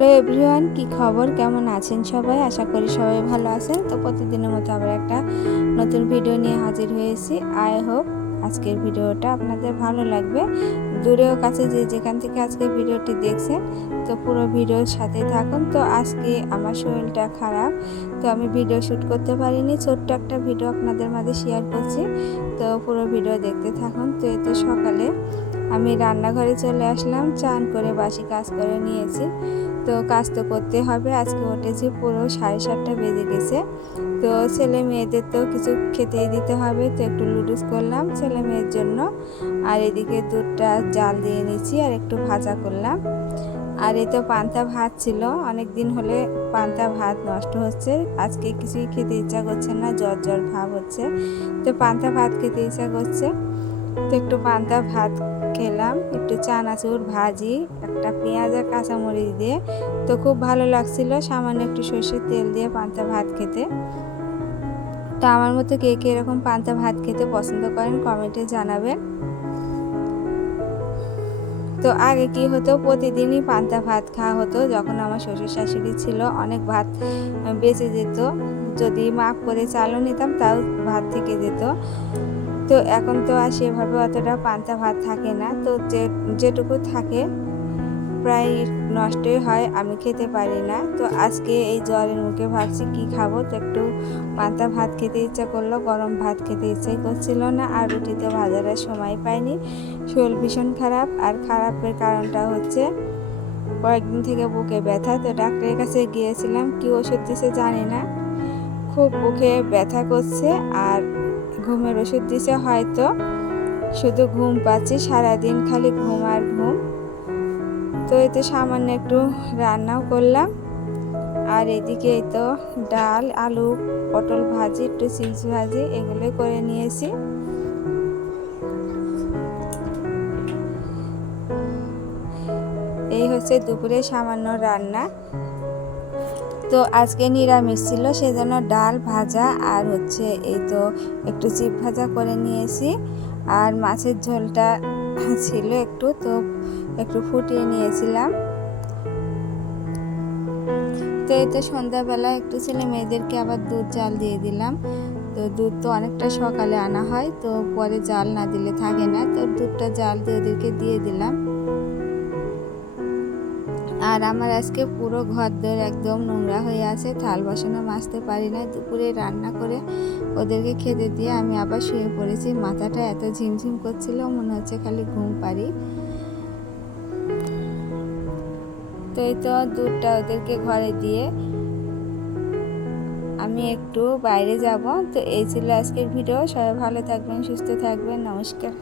Hello everyone, কি খবর? কেমন আছেন সবাই? আশা করি সবাই ভালো আছেন। তো প্রতিদিনের মতো আবার একটা নতুন ভিডিও নিয়ে হাজির হয়েছি। আই হোপ আজকের ভিডিওটা আপনাদের ভালো লাগবে। দূরেও কাছে যে যেখান থেকে আজকে ভিডিওটি দেখছেন, তো পুরো ভিডিওর সাথে থাকুন। তো আজকে আমার শরীরটা খারাপ, তো আমি ভিডিও শ্যুট করতে পারিনি। ছোট্ট একটা ভিডিও আপনাদের মাঝে শেয়ার করছি। তো পুরো ভিডিও দেখতে থাকুন। তো এই তো সকালে আমি রান্নাঘরে চলে আসলাম। চান করে বাসি কাজ করে নিয়েছি। তো কাজ তো করতে হবে। আজকে উঠেছি পুরো সাড়ে সাতটা বেজে গেছে। তো ছেলে মেয়েদের তো কিছু খেতেই দিতে হবে, তো একটু লুডুস করলাম ছেলে মেয়ের জন্য। আর এদিকে দুধটা জাল দিয়ে নিচ্ছি আর একটু ভাজা করলাম। আর এই তো পান্তা ভাত ছিল। অনেক দিন হলে পান্তা ভাত নষ্ট হচ্ছে। আজকে কিছুই খেতে ইচ্ছা করছে না, জ্বর জ্বর ভাব হচ্ছে। তো পান্তা ভাত খেতে ইচ্ছা করছে। তো একটু পান্তা ভাত খেলাম, একটু চানাচুর, ভাজি, একটা পেঁয়াজ আর কাঁচামরিচ দিয়ে। তো খুব ভালো লাগছিল সামান্য একটু সর্ষের তেল দিয়ে পান্তা ভাত খেতে। তো আমার মতো কে কে এরকম পান্তা ভাত খেতে পছন্দ করেন কমেন্টে জানাবেন। তো আগে কি হতো, প্রতিদিনই পান্তা ভাত খাওয়া হতো, যখন আমার শ্বশুর শাশুড়ি ছিল, অনেক ভাত বেঁচে যেত। যদি মাপ করে চালও নিতাম, তাও ভাত থেকে যেত। তো এখন তো আর সেভাবে অতটা পান্তা ভাত থাকে না। তো যে, যেটুকু থাকে প্রায় নষ্টই হয়, আমি খেতে পারি না। তো আজকে এই জ্বরের মুখে ভাবছি কি খাব? তো একটু পান্তা ভাত খেতে ইচ্ছা করল, গরম ভাত খেতে ইচ্ছাই করছিল না, আর রুটিতে ভাজার সময় পাইনি। শরীর ভীষণ খারাপ, আর খারাপের কারণটা হচ্ছে কয়েকদিন থেকে বুকে ব্যথা। তো ডাক্তারের কাছে গিয়েছিলাম, কি ওষুধ দিছে জানি না। খুব বুকে ব্যথা করছে, আর ঘুমের ওষুধ দিছে হয়তো। শুধু ঘুম পাচ্ছি, সারাদিন খালি ঘুম আর ঘুম। তো এতে সামান্য একটু রান্নাও করলাম। আর এদিকে তো ডাল, আলু, পটল ভাজি, একটু চিপস ভাজি এগুলো করে নিয়েছি। এই হচ্ছে দুপুরে সামান্য রান্না। তো আজকে নিরামিষ ছিল, সেজন্য ডাল ভাজা আর হচ্ছে এই তো একটু চিপ ভাজা করে নিয়েছি। আর মাছের ঝোলটা ছিল একটু, তো একটু ফুটিয়ে নিয়েছিলাম। তো এই তো সন্ধ্যাবেলা একটু ছেলে মেয়েদেরকে আবার দুধ জাল দিয়ে দিলাম। তো দুধ তো অনেকটা সকালে আনা হয়, তো পরে জাল না দিলে থাকে না, তো দুধটা জাল দিয়ে ওদেরকে দিয়ে দিলাম। আর আমার আজকে পুরো ঘর দর একদম নোংরা হয়ে আছে, থাল বাসনও মাজতে পারি না। দুপুরে রান্না করে ওদেরকে খেতে দিয়ে আমি আবার শুয়ে পড়েছি। মাথাটা এত ঝিমঝিম করছিল, মনে হচ্ছে খালি ঘুম পারি তো এই তো দুধটা ওদেরকে ঘরে দিয়ে আমি একটু বাইরে যাব। তো এই ছিল আজকের ভিডিও। সবাই ভালো থাকবেন, সুস্থ থাকবেন। নমস্কার।